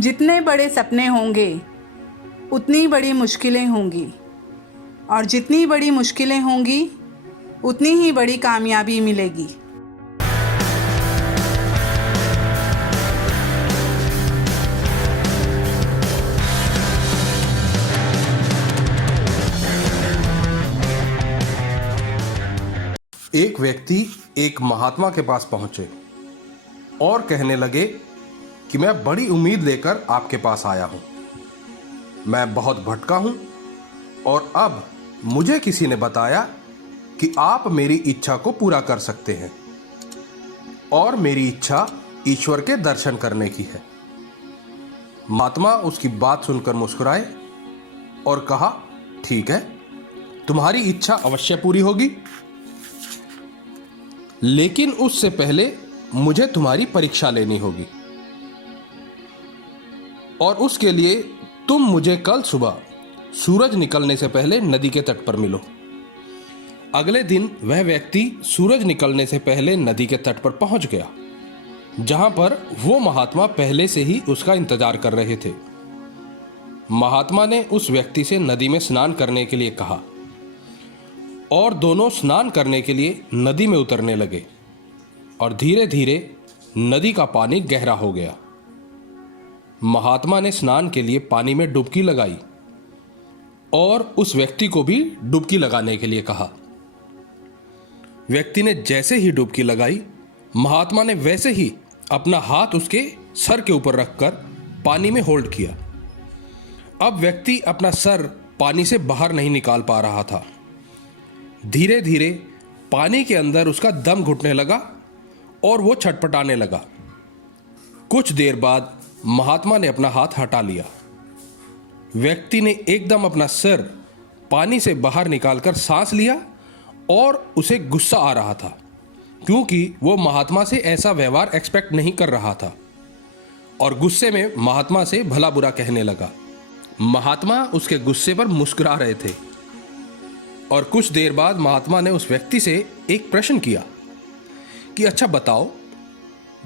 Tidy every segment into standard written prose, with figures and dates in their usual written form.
जितने बड़े सपने होंगे उतनी बड़ी मुश्किलें होंगी, और जितनी बड़ी मुश्किलें होंगी उतनी ही बड़ी कामयाबी मिलेगी। एक व्यक्ति एक महात्मा के पास पहुंचे और कहने लगे कि मैं बड़ी उम्मीद लेकर आपके पास आया हूं। मैं बहुत भटका हूं और अब मुझे किसी ने बताया कि आप मेरी इच्छा को पूरा कर सकते हैं, और मेरी इच्छा ईश्वर के दर्शन करने की है। महात्मा उसकी बात सुनकर मुस्कुराए और कहा, ठीक है, तुम्हारी इच्छा अवश्य पूरी होगी, लेकिन उससे पहले मुझे तुम्हारी परीक्षा लेनी होगी, और उसके लिए तुम मुझे कल सुबह सूरज निकलने से पहले नदी के तट पर मिलो। अगले दिन वह व्यक्ति सूरज निकलने से पहले नदी के तट पर पहुंच गया, जहां पर वो महात्मा पहले से ही उसका इंतजार कर रहे थे। महात्मा ने उस व्यक्ति से नदी में स्नान करने के लिए कहा और दोनों स्नान करने के लिए नदी में उतरने लगे, और धीरे धीरे नदी का पानी गहरा हो गया। महात्मा ने स्नान के लिए पानी में डुबकी लगाई और उस व्यक्ति को भी डुबकी लगाने के लिए कहा। व्यक्ति ने जैसे ही डुबकी लगाई, महात्मा ने वैसे ही अपना हाथ उसके सर के ऊपर रखकर पानी में होल्ड किया। अब व्यक्ति अपना सर पानी से बाहर नहीं निकाल पा रहा था। धीरे धीरे पानी के अंदर उसका दम घुटने लगा और वो छटपटाने लगा। कुछ देर बाद महात्मा ने अपना हाथ हटा लिया। व्यक्ति ने एकदम अपना सर पानी से बाहर निकालकर सांस लिया, और उसे गुस्सा आ रहा था, क्योंकि वो महात्मा से ऐसा व्यवहार एक्सपेक्ट नहीं कर रहा था, और गुस्से में महात्मा से भला बुरा कहने लगा। महात्मा उसके गुस्से पर मुस्कुरा रहे थे, और कुछ देर बाद महात्मा ने उस व्यक्ति से एक प्रश्न किया कि अच्छा बताओ,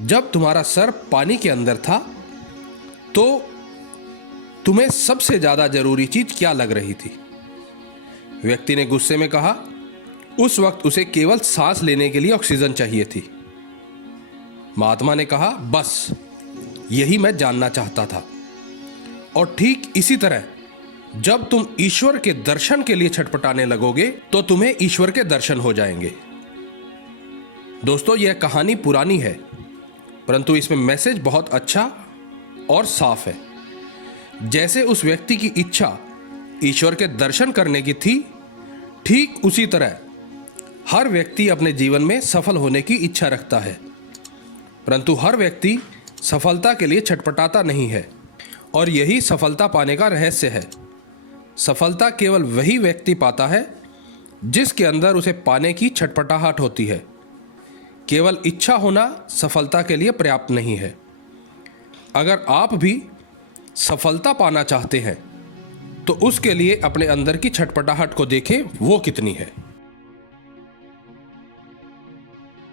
जब तुम्हारा सर पानी के अंदर था तो तुम्हें सबसे ज्यादा जरूरी चीज क्या लग रही थी? व्यक्ति ने गुस्से में कहा, उस वक्त उसे केवल सांस लेने के लिए ऑक्सीजन चाहिए थी। महात्मा ने कहा, बस यही मैं जानना चाहता था। और ठीक इसी तरह जब तुम ईश्वर के दर्शन के लिए छटपटाने लगोगे तो तुम्हें ईश्वर के दर्शन हो जाएंगे। दोस्तों, यह कहानी पुरानी है, परंतु इसमें मैसेज बहुत अच्छा और साफ है। जैसे उस व्यक्ति की इच्छा ईश्वर के दर्शन करने की थी, ठीक उसी तरह हर व्यक्ति अपने जीवन में सफल होने की इच्छा रखता है, परंतु हर व्यक्ति सफलता के लिए छटपटाता नहीं है, और यही सफलता पाने का रहस्य है। सफलता केवल वही व्यक्ति पाता है जिसके अंदर उसे पाने की छटपटाहट होती है। केवल इच्छा होना सफलता के लिए पर्याप्त नहीं है। अगर आप भी सफलता पाना चाहते हैं तो उसके लिए अपने अंदर की छटपटाहट को देखें, वो कितनी है।